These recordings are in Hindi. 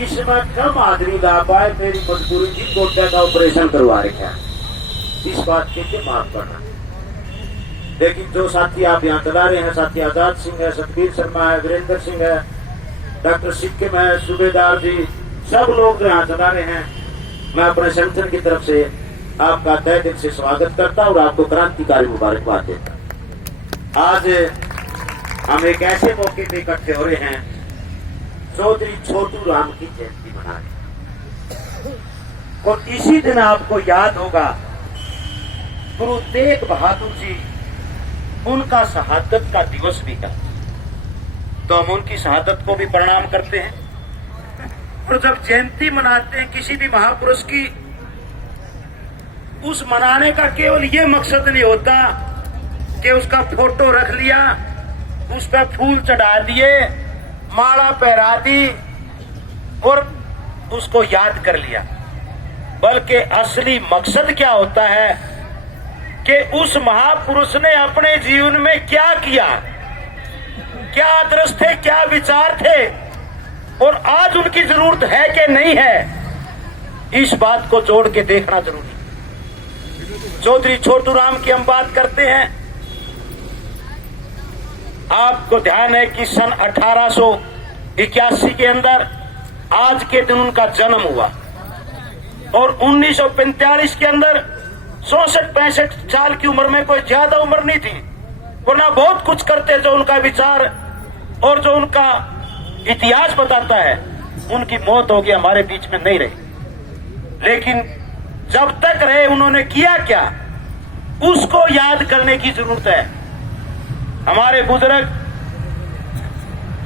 इसमें कम आदमी ला पाए, मेरी मजबूरी थी, गोड्डे का ऑपरेशन करवा रखा, इस बात के लिए माफ करना। लेकिन जो साथी आप यहाँ चला रहे हैं, साथी आजाद सिंह है, सतबीर शर्मा है, वीरेंद्र सिंह है, डॉक्टर सिक्किम है, सूबेदार जी, सब लोग जो यहाँ चला रहे हैं, मैं अपने संगठन की तरफ से आपका तहे दिल से स्वागत करता और आपको क्रांतिकारी मुबारकबाद देता। आज हम एक ऐसे मौके पे इकट्ठे हो रहे हैं, चौधरी छोटू राम की जयंती मना रहे, और इसी दिन आपको याद होगा गुरु तेग बहादुर जी, उनका शहादत का दिवस भी था, तो हम उनकी शहादत को भी प्रणाम करते हैं। और जब जयंती मनाते हैं किसी भी महापुरुष की, उस मनाने का केवल ये मकसद नहीं होता कि उसका फोटो रख लिया, उस पर फूल चढ़ा दिए, माला पहरा दी और उसको याद कर लिया, बल्कि असली मकसद क्या होता है कि उस महापुरुष ने अपने जीवन में क्या किया, क्या आदर्श थे, क्या विचार थे, और आज उनकी जरूरत है कि नहीं है, इस बात को जोड़ के देखना जरूरी। चौधरी छोटू राम की हम बात करते हैं। आपको ध्यान है कि सन 1881 के अंदर आज के दिन उनका जन्म हुआ, और 1945 के अंदर 64-65 साल की उम्र में कोई ज्यादा उम्र नहीं थी, वरना बहुत कुछ करते जो उनका विचार और जो उनका इतिहास बताता है। उनकी मौत हो गई, हमारे बीच में नहीं रही, लेकिन जब तक रहे उन्होंने किया क्या, उसको याद करने की जरूरत है। हमारे बुजुर्ग,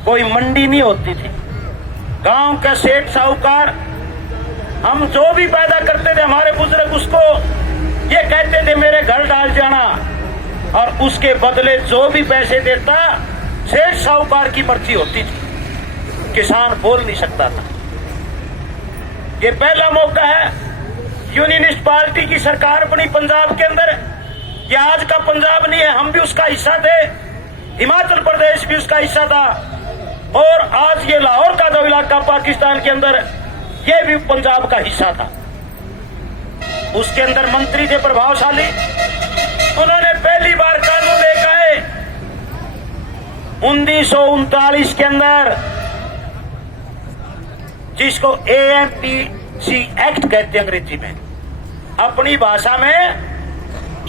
कोई मंडी नहीं होती थी, गांव का सेठ साहूकार, हम जो भी पैदा करते थे हमारे बुजुर्ग उसको ये कहते थे मेरे घर डाल जाना, और उसके बदले जो भी पैसे देता सेठ साहूकार की मर्जी होती थी, किसान बोल नहीं सकता था। ये पहला मौका है, यूनियनिस्ट पार्टी की सरकार बनी पंजाब के अंदर। ये आज का पंजाब नहीं है, हम भी उसका हिस्सा थे, हिमाचल प्रदेश भी उसका हिस्सा था, और आज ये लाहौर का जो इलाका पाकिस्तान के अंदर, ये भी पंजाब का हिस्सा था। उसके अंदर मंत्री थे प्रभावशाली, उन्होंने पहली बार कानून लेकर आए 1939 के अंदर, जिसको AMPC एक्ट कहते हैं अंग्रेजी में, अपनी भाषा में,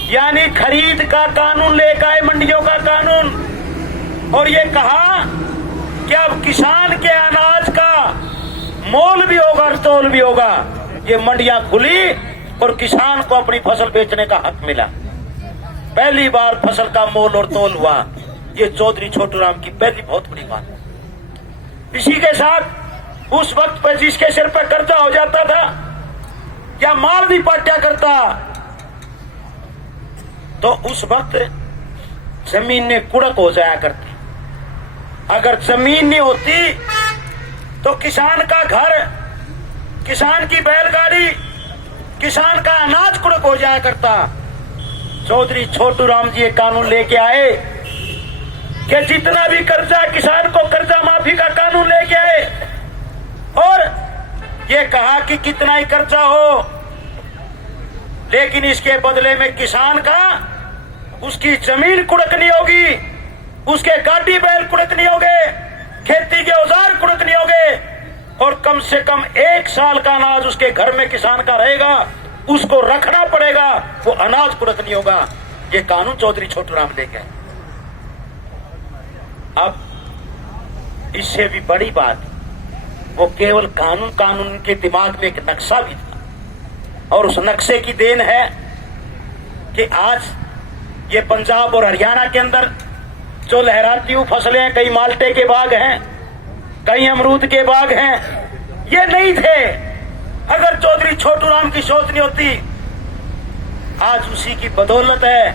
यानी खरीद का कानून लेकर आए, मंडियों का कानून, और ये कहा कि अब किसान के अनाज का मोल भी होगा और तोल भी होगा। ये मंडियां खुली और किसान को अपनी फसल बेचने का हक मिला। पहली बार फसल का मोल और तोल हुआ। ये चौधरी छोटू राम की पहली बहुत बड़ी बात। इसी के साथ उस वक्त पर जिसके सिर पर कर्जा हो जाता था या माल भी पाट्या करता, तो उस वक्त जमीन ने कुड़क हो जाया करती। अगर जमीन नहीं होती तो किसान का घर, किसान की बैलगाड़ी, किसान का अनाज कुड़क हो जाया करता। चौधरी छोटू राम जी ये कानून लेके आए कि जितना भी कर्जा, किसान को कर्जा माफी का कानून लेके आए, और ये कहा कि कितना ही कर्जा हो, लेकिन इसके बदले में किसान का, उसकी जमीन कुड़क नहीं होगी, उसके गाड़ी बैल कुड़क नहीं होंगे, खेती के औजार कुड़क नहीं होंगे, और कम से कम 1 साल का अनाज उसके घर में किसान का रहेगा, उसको रखना पड़ेगा, वो अनाज कुड़क नहीं होगा। ये कानून चौधरी छोटू राम लेके आए। अब इससे भी बड़ी बात, वो केवल कानून के दिमाग में एक नक्शा भी था, और उस नक्शे की देन है कि आज ये पंजाब और हरियाणा के अंदर जो लहराती हुई फसलें हैं, कई माल्टे के बाग हैं, कई अमरूद के बाग हैं, ये नहीं थे अगर चौधरी छोटू राम की सोच नहीं होती। आज उसी की बदौलत है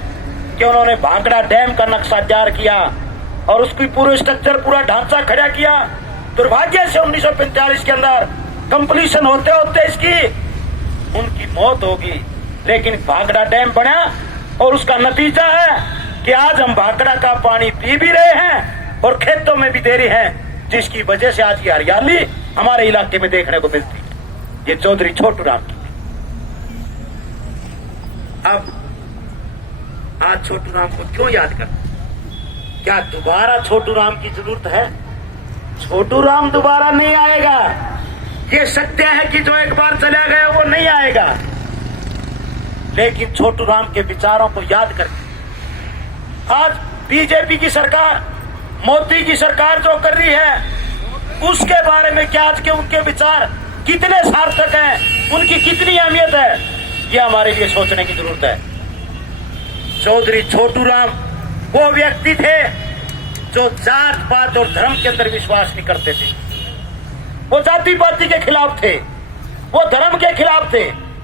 कि उन्होंने भांगड़ा डैम का नक्शा तैयार किया और उसकी पूरे स्ट्रक्चर, पूरा ढांचा खड़ा किया। दुर्भाग्य से 1945 के अंदर कंप्लीशन होते होते इसकी उनकी मौत होगी, लेकिन भांगड़ा डैम बना, और उसका नतीजा है कि आज हम भांगड़ा का पानी पी भी रहे हैं और खेतों में भी दे रहे हैं, जिसकी वजह से आज की हरियाली हमारे इलाके में देखने को मिलती है, ये चौधरी छोटू राम की। अब आज छोटू राम को क्यों याद करते? क्या दोबारा छोटू राम की जरूरत है? छोटू राम दोबारा नहीं आएगा। ये सत्य है कि जो एक बार चला गया वो नहीं आएगा। लेकिन छोटू राम के विचारों को याद करके आज बीजेपी की सरकार, मोदी की सरकार जो कर रही है, उसके बारे में क्या आज के उनके विचार कितने सार्थक हैं, उनकी कितनी अहमियत है, ये हमारे लिए सोचने की जरूरत है। चौधरी छोटू राम वो व्यक्ति थे जो जात पात और धर्म के अंदर विश्वास नहीं करते थे। वो जाति पाति के खिलाफ थे, वो धर्म के खिलाफ थे।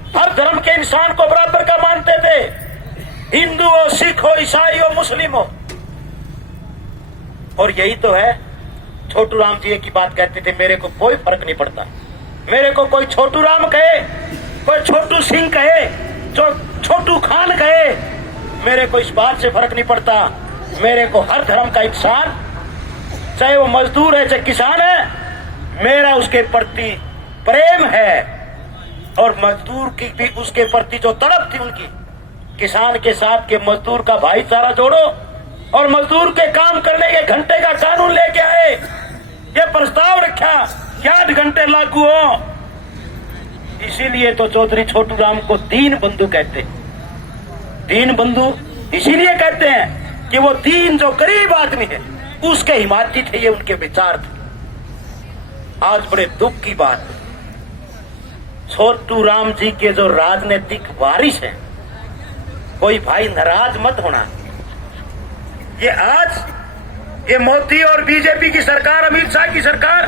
हर धर्म के इंसान को बराबर का मानते थे, हिंदू हो, सिख हो, ईसाई हो, मुस्लिम हो। और यही तो है, छोटू राम जी की बात कहते थे, मेरे को कोई फर्क नहीं पड़ता, मेरे को कोई छोटू राम कहे, कोई छोटू सिंह कहे, जो छोटू खान कहे, मेरे को इस बात से फर्क नहीं पड़ता। मेरे को हर धर्म का इंसान, चाहे वो मजदूर है चाहे किसान है, मेरा उसके प्रति प्रेम है। और मजदूर की भी उसके प्रति जो तड़प थी उनकी, किसान के साथ के मजदूर का भाईचारा जोड़ो और मजदूर के काम करने के घंटे का कानून लेके आए, ये प्रस्ताव रखा कि 8 घंटे लागू हो। इसीलिए तो चौधरी छोटू राम को दीन बंधु कहते हैं। दीन बंधु इसीलिए कहते हैं कि वो दीन जो गरीब आदमी है उसके हिमायती थे, ये उनके विचार थे। आज बड़े दुख की बात है, छोटू राम जी के जो राजनीतिक वारिस हैं, कोई भाई नाराज मत होना, ये आज ये मोदी और बीजेपी की सरकार, अमित शाह की सरकार,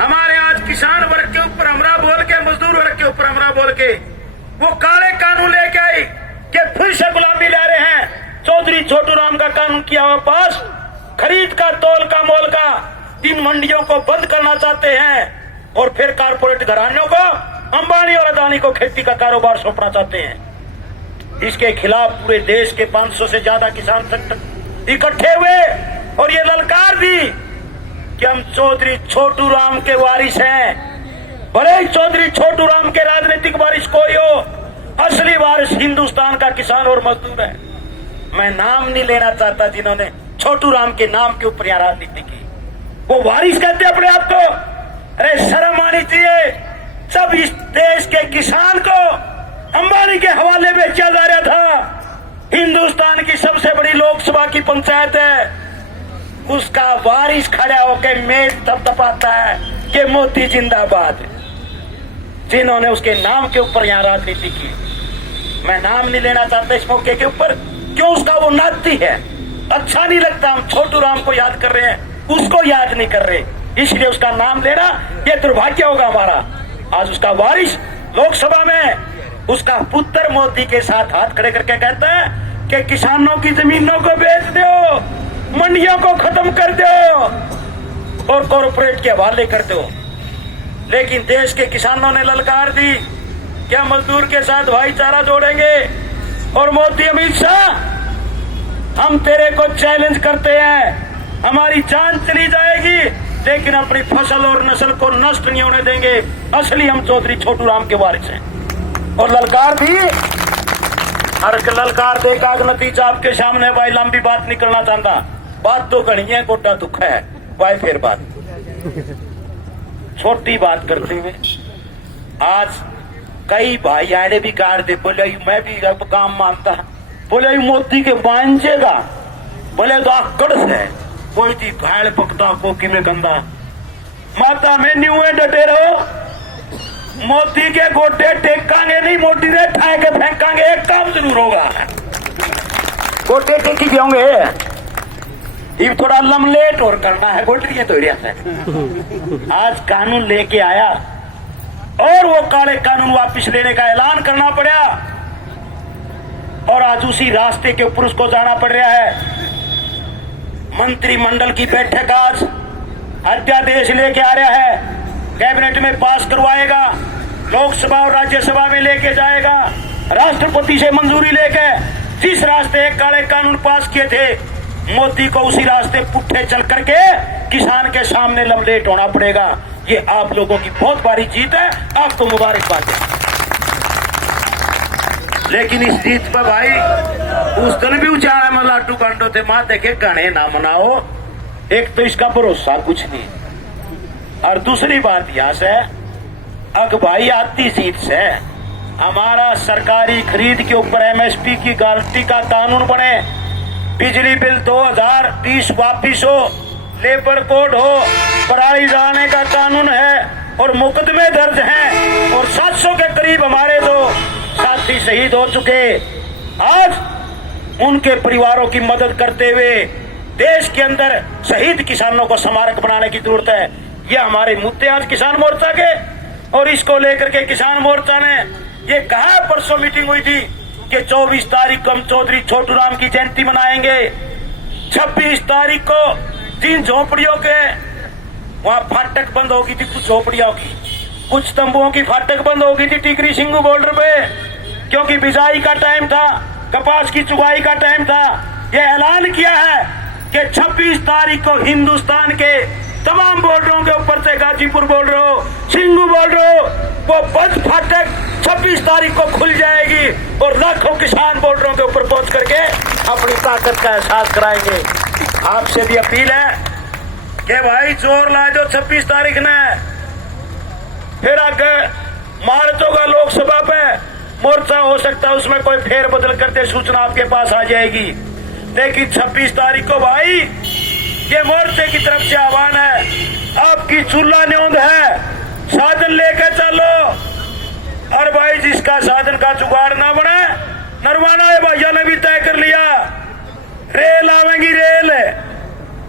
हमारे आज किसान वर्ग के ऊपर हमरा बोल के, मजदूर वर्ग के ऊपर हमरा बोल के वो काले कानून लेके आई कि फिर से गुलामी ले रहे हैं। चौधरी छोटू राम का कानून किया हुआ पास, खरीद का, तौल का, मोल का, इन मंडियों को बंद करना चाहते हैं और फिर कारपोरेट घरानों को, अंबानी और अदानी को खेती का कारोबार सौंपना चाहते हैं। इसके खिलाफ पूरे देश के 500 से ज्यादा किसान संगठन इकट्ठे हुए और ये ललकार दी कि हम चौधरी छोटू राम के वारिस हैं। भले ही चौधरी छोटू राम के राजनीतिक वारिस कोई हो, असली वारिस हिंदुस्तान का किसान और मजदूर है। मैं नाम नहीं लेना चाहता जिन्होंने छोटू राम के नाम के ऊपर यहाँ राजनीति की, वो वारिस कहते अपने आप को। अरे शर्म आनी चाहिए। सब इस देश के किसान को अंबानी के हवाले बेचा जा रहा था। हिंदुस्तान की सबसे बड़ी लोकसभा की पंचायत है, उसका वारिस खड़ा होकर मेज थपथपाता है कि मोदी जिंदाबाद, जिन्होंने उसके नाम के ऊपर यहाँ राजनीति की। मैं नाम नहीं लेना चाहता इस मौके के ऊपर, क्यों उसका वो नाती है, अच्छा नहीं लगता। हम छोटू राम को याद कर रहे हैं, उसको याद नहीं कर रहे, इसलिए उसका नाम लेना ये दुर्भाग्य होगा हमारा। आज उसका वारिस लोकसभा में उसका पुत्र मोदी के साथ हाथ खड़े करके कहता है कि किसानों की जमीनों को बेच दो, मंडियों को खत्म कर दो और कॉर्पोरेट के हवाले कर दो। लेकिन देश के किसानों ने ललकार दी कि हम मजदूर के साथ भाईचारा जोड़ेंगे। और मोदी, अमित शाह, हम तेरे को चैलेंज करते हैं, हमारी जान चली जाएगी लेकिन अपनी फसल और नस्ल को नष्ट नहीं होने देंगे। असली हम चौधरी छोटू राम के वारिस हैं। और ललकार दी, हर ललकार देगा नतीजा आपके सामने। भाई लंबी बात नहीं करना चाहता, बात तो घनी है, गोटा दुख है भाई। फिर बात छोटी बात करते हुए आज कई भाई आड़े भी काट दे, बोले मैं भी अब काम मानता, बोले मोदी के बांझेगा, बोले तो आकड़ से कोई थी घायल पकता कोकी में गंदा। माता में नहीं हुए डटे रहो, मोदी के गोटे टेकांगे नहीं, मोदी ने ठाए के फेंकांगे। एक काम जरूर होगा, गोटे टेकी भी होंगे, ये थोड़ा लमलेट और करना है गोटी तो है। आज कानून लेके आया और वो काले कानून वापिस लेने का ऐलान करना पड़ा और आज उसी रास्ते के ऊपर उसको जाना पड़ रहा है। मंत्रिमंडल की बैठक आज अध्यादेश लेके आ रहा है, कैबिनेट में पास करवाएगा, लोकसभा और राज्यसभा में लेके जाएगा, राष्ट्रपति से मंजूरी लेके जिस रास्ते काले कानून पास किए थे, मोदी को उसी रास्ते पुट्ठे चल करके किसान के सामने लमलेट होना पड़ेगा। ये आप लोगों की बहुत बड़ी जीत है, आपको मुबारकबाद है। लेकिन इस जीत पर भाई उस दिन भी उचाड़ा में लाडू कांडो थे, मां देखे गाने ना मनाओ। एक तो इसका भरोसा कुछ नहीं, और दूसरी बात यहां से अग भाई आती जीत से हमारा सरकारी खरीद के ऊपर एमएसपी की गारंटी का कानून बने, बिजली बिल 2020 वापिस हो, लेबर कोड हो, पराली जलाने का कानून है और मुकदमे दर्ज हैं और 700 के करीब हमारे दो साथी शहीद हो चुके। आज उनके परिवारों की मदद करते हुए देश के अंदर शहीद किसानों को स्मारक बनाने की जरूरत है। ये हमारे मुद्दे आज किसान मोर्चा के, और इसको लेकर के किसान मोर्चा ने ये कहा, परसों मीटिंग हुई थी कि 24 तारीख को हम चौधरी छोटू राम की जयंती मनाएंगे, 26 तारीख को 3 झोपड़ियों के वहां फाटक बंद होगी थी, कुछ झोपड़ियों की, कुछ तंबुओं की फाटक बंद होगी थी टिकरी सिंगू बॉर्डर पे, क्योंकि बिजाई का टाइम था, कपास की चुगाई का टाइम था। ये ऐलान किया है कि 26 तारीख को हिंदुस्तान के तमाम बॉर्डरों के ऊपर से गाजीपुर बॉर्डर हो, सिंगू बॉर्डर हो, वो बंद फाटक 26 तारीख को खुल जाएगी और लाखों किसान बॉर्डरों के ऊपर पहुंच करके अपनी ताकत का एहसास कराएंगे। आपसे भी अपील है कि भाई जोर ला दो 26 तारीख ने, फिर आगे मार्च होगा लोकसभा पे, मोर्चा हो सकता है उसमें कोई फेर बदल करते सूचना आपके पास आ जाएगी। लेकिन 26 तारीख को भाई ये मोर्चे की तरफ से आह्वान है, आपकी चूल्हा न्योंद है, साधन लेके चलो। और भाई जिसका साधन का जुगाड़ ना बने, नरवाना भैया ने भी तय कर लिया, रेल आवेंगी रेल।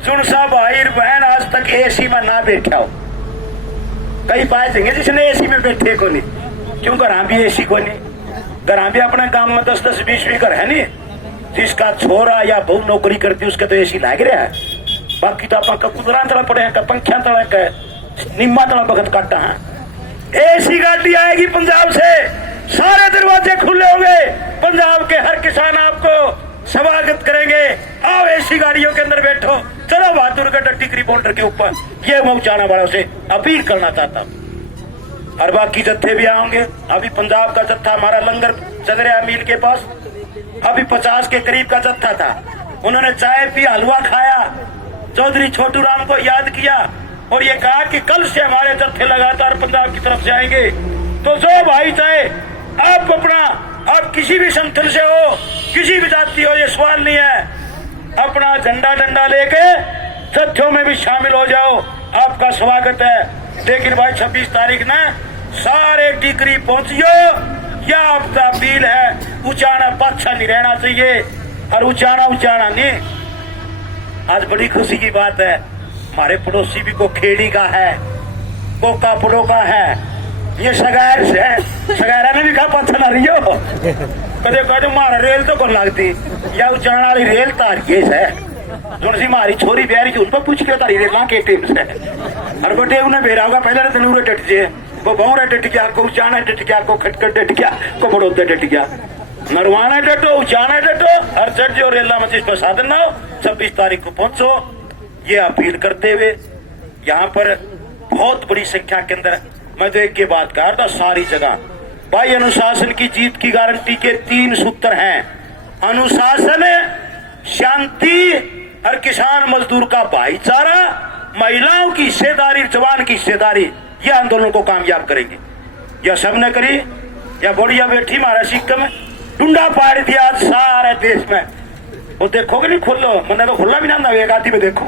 सुन सा भाई बहन आज तक एसी में ना बैठा हो, कई पाए देंगे जिसने एसी में बैठे को नहीं, क्यों घर भी एसी को नहीं, घर भी अपने गांव में 10-10, 20 घर है नहीं, जिसका छोरा या बहू नौकरी करती उसके तो एसी लाग रहा है। बाकी तो आप कुदरा तला पड़े हैं, पंखिया तला के निम्मा तला बखत काटा है। एसी गाड़ी आएगी पंजाब से, सारे दरवाजे खुले होंगे, पंजाब के हर किसान आपको स्वागत करेंगे। आओ एसी गाड़ियों के अंदर बैठो, चलो बहादुरगढ़ टिकरी बॉर्डर के ऊपर। ये मैं उचाना वालों से अपील करना चाहता हूँ। और बाकी जत्थे भी आएंगे। अभी पंजाब का जत्था हमारा लंगर चल रहा है मील के पास, अभी 50 के करीब का जत्था था, उन्होंने चाय पी, हलवा खाया, चौधरी छोटू राम को याद किया और ये कहा कि कल से हमारे जत्थे लगातार पंजाब की तरफ से आएंगे। तो जो भाई चाहे आप अपना, आप किसी भी संगठन से हो, किसी भी जाति हो, ये सवाल नहीं है, अपना झंडा डंडा लेके जत्थों में भी शामिल हो जाओ, आपका स्वागत है। लेकिन भाई 26 तारीख ना सारे टिकरी पहुंचियो, यह आपका अपील है। उचाना पाछा नहीं रहना चाहिए, और उचाना नहीं। आज बड़ी खुशी की बात है, हमारे पड़ोसी भी को खेड़ी का है, को कापड़ों का है, ये सगैर से सगैरा ने भी कहा पाछा ना रही हो, कदे कदे मारा रेल तो कौन लगती, या उचाना वाली रेल तारिये से जो सी मारी छोरी ब्यारी उन पर पूछ के तारी रेल के टेम से, और को टेम ने बेरा होगा पहले तनूरे डट जे, को बहुरा डट गया, को उचाना डट गया, को खटखट डट गया, को बड़ौदा डट गया, नरवाना डटो, उचाना डटो, और चढ़ जो रेला में जिस पर साधन ना हो, 26 तारीख को पहुंचो। ये अपील करते हुए यहाँ पर बहुत बड़ी संख्या के अंदर मैं तो एक के बात कहा था, सारी जगह भाई अनुशासन की जीत की गारंटी के 3 सूत्र हैं, अनुशासन, शांति और किसान मजदूर का भाईचारा, महिलाओं की हिस्सेदारी, जवान की हिस्सेदारी, ये आंदोलन को कामयाब करेंगे। यह सबने करी, या बढ़िया बैठी हमारा सिक्कम टुंडा पाड़ दिया आज सारे देश में। वो देखोगे नहीं खुल्लो, मैंने तो खुला भी ना एक आती में देखू,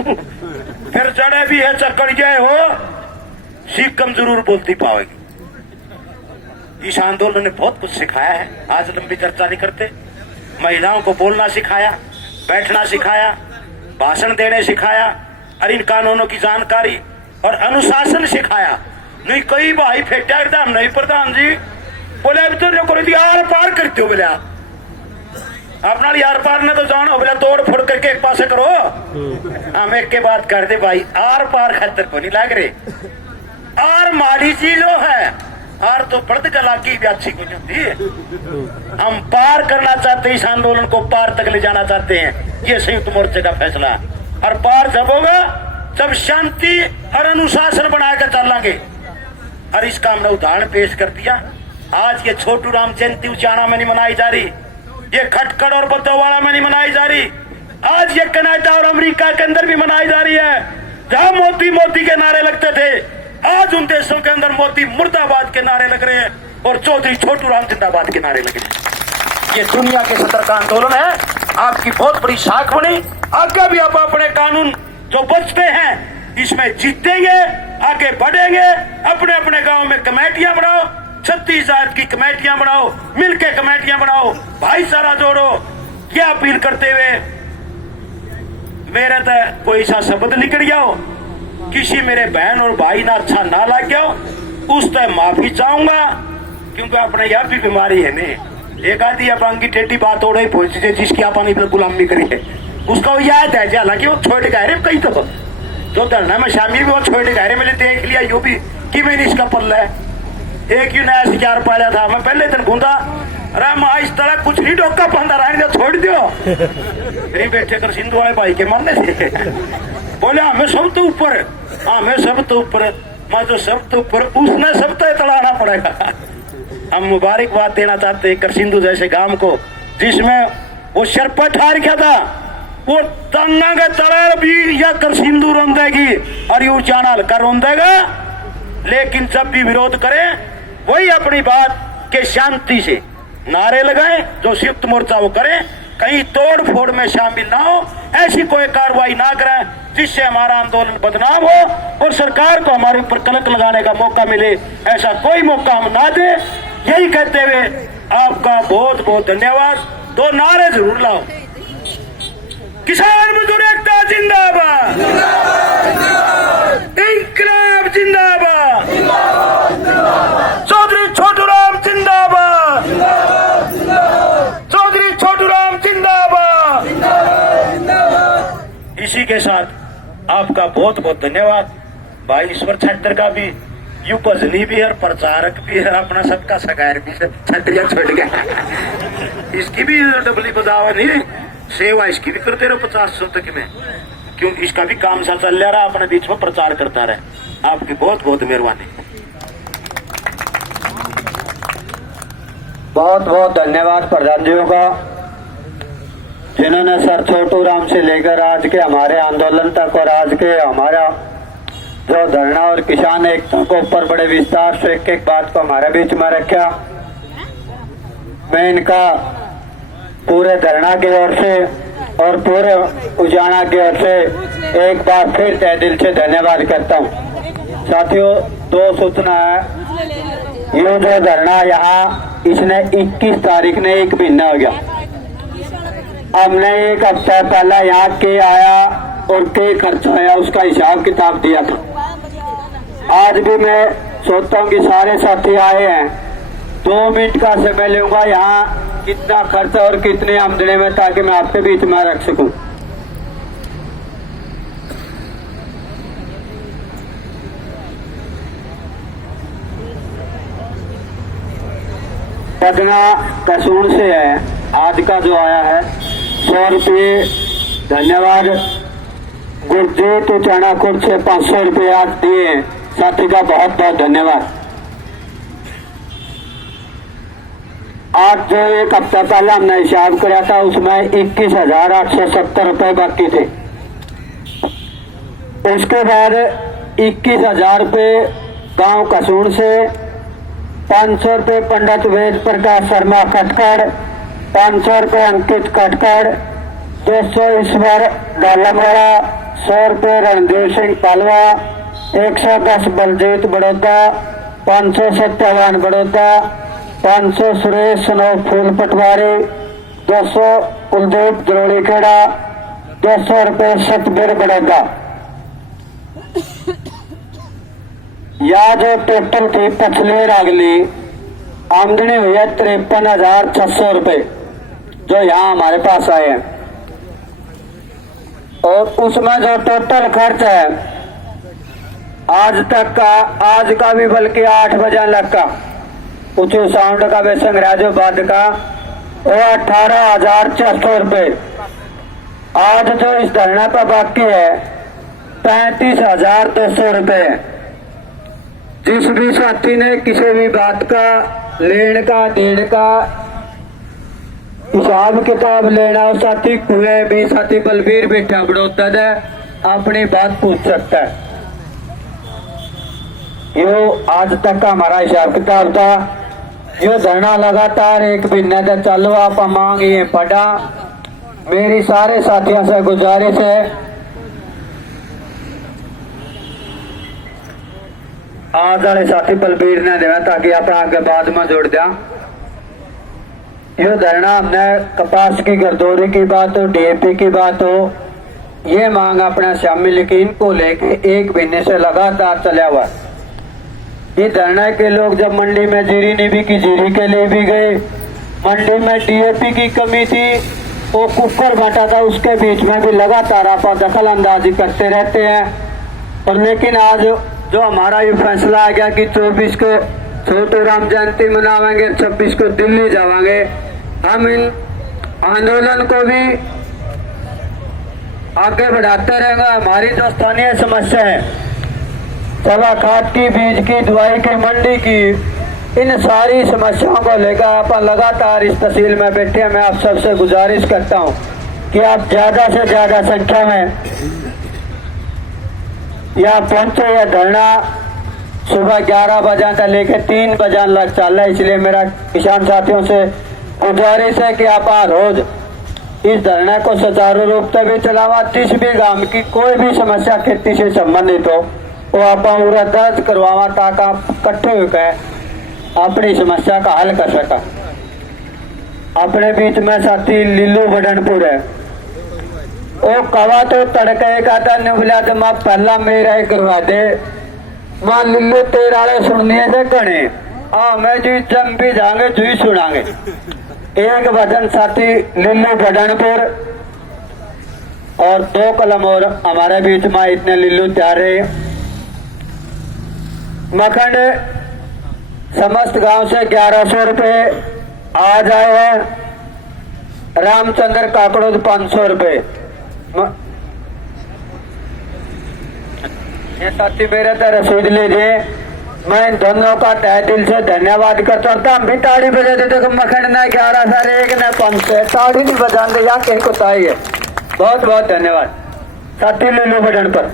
फिर चढ़े भी है चक्कर जाए हो, सिक्कम जरूर बोलती पाओगी। इस आंदोलन ने बहुत कुछ सिखाया है, आज लंबी चर्चा नहीं करते। महिलाओं को बोलना सिखाया, बैठना सिखाया, भाषण देने सिखाया, और इन कानूनों की जानकारी और अनुशासन सिखाया। नहीं कई भाई फेटा एकदम नहीं प्रधान जी बोले अभी तो यार पार करते हो, बोले अपना यार पार ने तो जानो, बोले तोड़ फोड़ करके एक पासे करो। हम एक के बात कर दे भाई, आर पार खतर को नहीं लग रहे, आर माड़ी चीजों है, आर तो पर्द कला की भी अच्छी कुछ होती है। हम पार करना चाहते हैं, इस आंदोलन को पार तक ले जाना चाहते हैं, ये संयुक्त मोर्चे का फैसला है। और पार जब होगा जब शांति और अनुशासन बनाकर चलेंगे। और इसका हमने उदाहरण पेश कर दिया। आज ये छोटू राम जयंती उचाना में नहीं मनाई जा रही, ये खटखड़ और बद्दोवाड़ा में नहीं मनाई जा रही, आज ये कनाडा और अमेरिका के अंदर भी मनाई जा रही है। जहां मोदी मोदी के नारे लगते थे, आज उन देशों के अंदर मोदी मुर्दाबाद के नारे लग रहे हैं और चौधरी छोटू राम जिंदाबाद के नारे लग रहे हैं। ये दुनिया के सतर का आंदोलन है, आपकी बहुत बड़ी शाख बनी। आगे भी आप अपने कानून जो बचते हैं इसमें जीतेंगे, आगे बढ़ेंगे। अपने अपने गांव में कमेटियां बनाओ, 36 जात की कमेटियां बनाओ, मिलके कमेटियां बनाओ, भाईचारा जोड़ो। क्या अपील करते हुए मेरा तो कोई सा शब्द निकल गया हो, किसी मेरे बहन और भाई ना अच्छा ना लग गया हो, उस तक माफी चाहूंगा, क्योंकि अपने यहाँ भी बीमारी है नहीं। एक आदि अपन की टेटी बात हो रही पहुंची है जिसकी अपन गुलामी करी है, उसका वो याद है। हालांकि वो छोटे गहरे में कहीं तो जो धरना में शामिल भी वो छोटे गहरे में देख लिया, यो भी कि मैंने इसका पल्ला है। एक ही नया शिकार पाया था, मैं पहले दिन घूमता अरे माँ इस तरह कुछ नहीं डोका पांदा रानी छोड़ दियो। फिर बैठे कर सिंधु वाले भाई के मानने से बोले हमें सब तो ऊपर, हमें सब तो ऊपर, मैं तो सब तो ऊपर, उसने सब तो तड़ाना पड़ेगा। हम मुबारकबाद देना चाहते हैं कर सिंधु जैसे गांव को, जिसमें वो शरपट हार गया था, वो तंगा का तड़ार भी या कर सिंधु रोंदेगी और यू चाना कर रोंदेगा। लेकिन जब भी विरोध करें वही अपनी बात के शांति से नारे लगाएं, जो संयुक्त मोर्चा वो करें, कहीं तोड़ फोड़ में शामिल ना हो, ऐसी कोई कार्रवाई ना करें जिससे हमारा आंदोलन बदनाम हो और सरकार को हमारे ऊपर कलंक लगाने का मौका मिले। ऐसा कोई मौका हम ना दे। यही कहते हुए आपका बहुत बहुत धन्यवाद। दो नारे जरूर लाओ। किसान मजदूर एकता जिंदाबाद, इंकलाब जिंदाबाद, चौधरी छोटू राम जिंदाबाद, चौधरी छोटू राम जिंदाबाद। इसी के साथ आपका बहुत बहुत धन्यवाद। भाई ईश्वर छटर का भी यू भजनी भी है, प्रचारक भी है, अपना सबका सगायर भी है, छटरिया छोड़ गया। इसकी भी डबली बजावा नहीं, सेवा इसकी भी करते रहो 50 तक में, क्योंकि इसका भी काम सा चल रहा, अपने बीच में प्रचार करता रहे। आपकी बहुत बहुत मेहरबानी। बहुत बहुत धन्यवाद प्रधान जी का, जिन्होंने सर छोटू राम से लेकर आज के हमारे आंदोलन तक और आज के हमारा जो धरना और किसान एकता को ऊपर बड़े विस्तार से एक एक बात को हमारे बीच में रखा। मैं इनका पूरे धरना की ओर से और पूरे उजाना की ओर से एक बार फिर तहे दिल से धन्यवाद करता हूँ। साथियों, दो सूचना है। ये जो धरना यहाँ इसने 21 तारीख ने 1 महीना हो गया। हमने 1 हफ्ता पहले यहाँ के आया और के खर्चा आया उसका हिसाब किताब दिया था। आज भी मैं सोचता हूँ कि सारे साथी आए हैं, 2 मिनट का समय लूंगा यहाँ कितना खर्चा और कितनी आमदनी में, ताकि मैं आपके बीच में रख सकूं। पदना कसूर से है, आज का जो आया है 100 रुपये। धन्यवाद। गुरजीत चनाकुट से 500 रुपये आज दिए, साथी का बहुत बहुत धन्यवाद। आज जो 1 हफ्ता पहले हमने हिसाब किया था उसमें 21,870 रुपये बाकी थे। उसके बाद 21,000 रुपये गांव कसूर से, 500 रुपये पंडित वेद प्रकाश शर्मा खटखड़, 500 रुपये अंकित खटखड़, 200 ईश्वर डालमवाड़ा, 100 रुपये रणधीर सिंह पालवा, 110 बलजीत बड़ौदा, 500 सत्यावान बड़ौदा, 500 सुरेश सनो फूल पटवारी, 200 कुलदीप द्रोड़ी खेड़ा, 200 रुपये सतबीर बड़ौदा। या जो टोटल थी पिछले अगली आमदनी हुई है 53,600 रुपये जो यहाँ हमारे पास आए हैं। और उसमें जो टोटल खर्च है आज तक का, आज का भी बल्कि 8 बजे लग का कुछ साउंड का वे संग्रह बाद का वो 18,600 रुपये। आज जो इस धरना पर बाकी है 35,200 रुपए। जिस भी साथी ने किसी भी बात का लेन का देन का हिसाब किताब लेना हो, साथी कोई भी साथी बलबीर बैठा बड़ौदा है, अपनी बात पूछ सकता है। यो आज तक का हमारा हिसाब किताब था। यो धरना लगातार एक महीने तक चालू, आप मांग ये पड़ा। मेरी सारे साथियों से गुजारिश है, आज वाले साथी बलबीर ने देना ताकि आप आगे बाद में जोड़ दिया। यो धरना हमने कपास की गर्दोरी की बात हो, डीएपी की बात हो, ये मांग अपना शामिल यकीन को लेके एक महीने से लगातार चला हुआ। ये धरना के लोग जब मंडी में जीरी नहीं बिकी, जीरी के लिए भी गए। मंडी में डीएपी की कमी थी, वो कुकर बांटा था, उसके बीच में भी लगातार आप दखल अंदाजी करते रहते हैं। और लेकिन आज जो हमारा ये फैसला आ गया कि 24 को छोटे राम जयंती मनावेंगे, 26 को दिल्ली जावांगे, हम इन आंदोलन को भी आगे बढ़ाते रहेंगे। हमारी जो स्थानीय समस्या है, सवा खाद की, बीज की, दवाई की, मंडी की, इन सारी समस्याओं को लेकर आप लगातार इस तहसील में बैठे हैं। मैं आप सबसे गुजारिश करता हूं कि आप ज्यादा से ज्यादा संख्या में यहाँ पहुंचे। यह धरना सुबह 11 बजे से लेकर 3 बजे लग चल रहा है, इसलिए मेरा किसान साथियों से गुजारिश है कि आप रोज इस धरना को सुचारू रूप से भी चलावा। जिस भी गांव की कोई भी समस्या खेती से संबंधित हो, वो आप पूरा दर्ज करवावा ताकि आप इकट्ठे होकर अपनी समस्या का हल कर सका। अपने बीच में साथी लीलू बडनपुर है, वो कवा तो तड़के का था निबला तो मां पहला मेरा ही करवा दे। मां लीलू तेरे वाले सुनने से गणे, हाँ मैं जी जम भी जाएंगे जो ही सुनांगे। एक भजन साथी लीलू बडनपुर और 2 कलम और हमारे बीच में इतने लीलू तैयार रहे। मखंड समस्त गांव से 1100 रुपए आज आए हैं। रामचंद्र काकड़ोद 500 रुपए। ये साथी मेरे तो रसीद लीजिए। मैं इन दोनों का तहे दिल से धन्यवाद करता हूँ। हम भी ताड़ी बजा देते तो मखंड ना 11 सर एक ना 500, ताड़ी नहीं बजा दे, यहाँ कहीं को ताई है। बहुत बहुत धन्यवाद साथी लीलू बटन पर।